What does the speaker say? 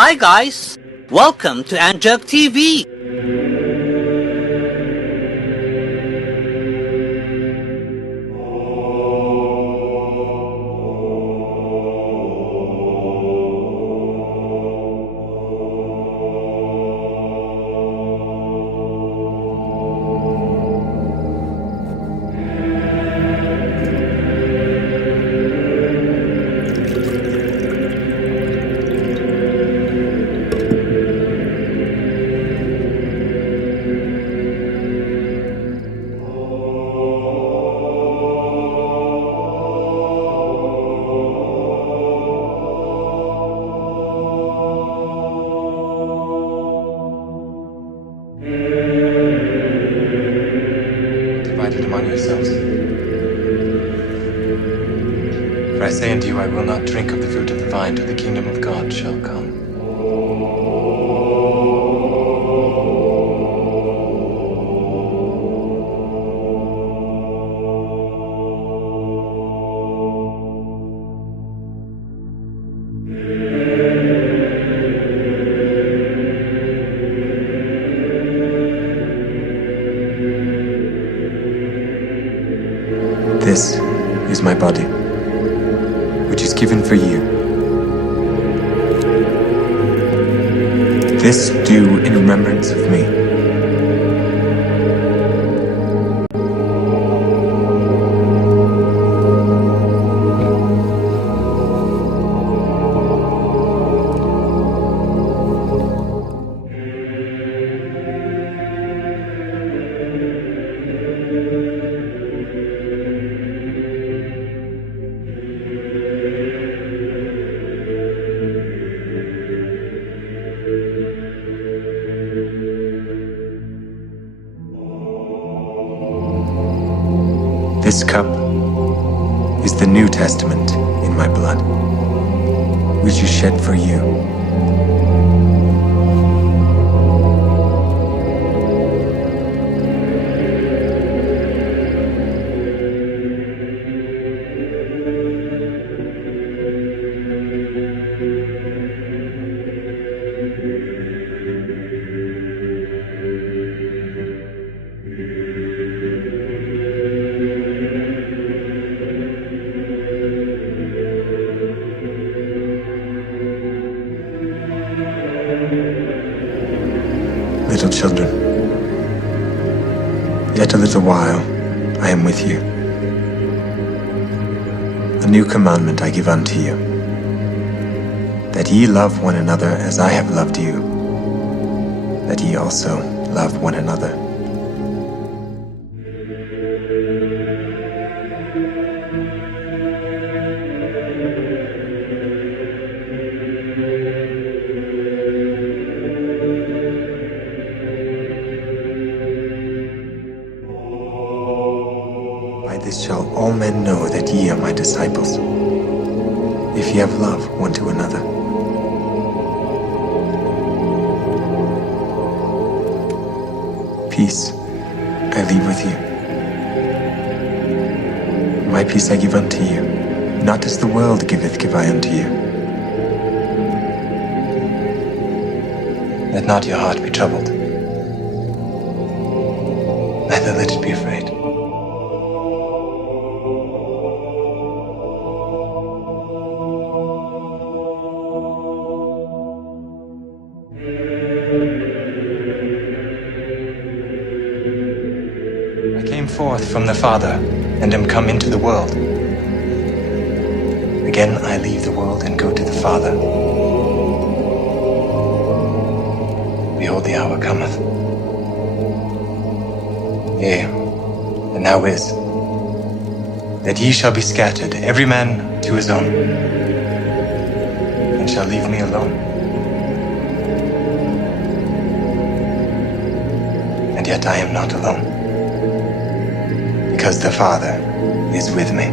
Hi guys! Welcome to Anjug TV! Divided among yourselves. For I say unto you, I will not drink of the fruit of the vine till the kingdom of God shall come. This is my body, which is given for you. This do in remembrance of me. This cup is the New Testament in my blood, which is shed for you. Little children, yet a little while I am with you. A new commandment I give unto you, that ye love one another as I have loved you, that ye also love one another. By this shall all men know that ye are my disciples, if ye have love one to another. Peace I leave with you. My peace I give unto you, not as the world giveth give I unto you. Let not your heart be troubled, neither let it be afraid. I came forth from the Father, and am come into the world. Again I leave the world and go to the Father. Behold, the hour cometh. Yea, and now is, that ye shall be scattered, every man to his own, and shall leave me alone. And yet I am not alone, because the Father is with me.